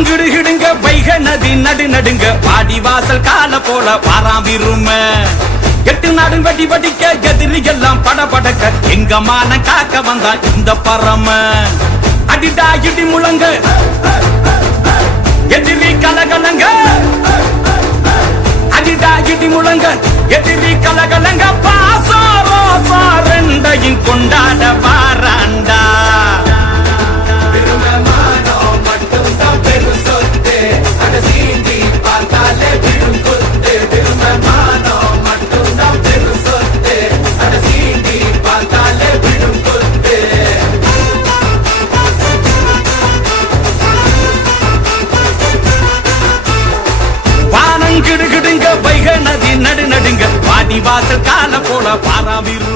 வானங்கிடுகிடுங்க வைக நதி நடு நடுங்க பாடி வாசல் கால போல பாராவிரும எட்டு நாடு வடி வடிக்க எதிரி எல்லாம் பட படக்க எங்க மான காக்க வந்தா இந்த பரம அடிடா இடி முழங்க எதிரி கலகலங்க அடிடா இடி முழங்க எதிரி கலகலங்க பாசாரோ சாரண்டையும் கொண்டாட வாராண்டா கிடுகிடுங்க வைக நதி நடு நடுங்க பாடி வாசல் கால போல பாராவிரு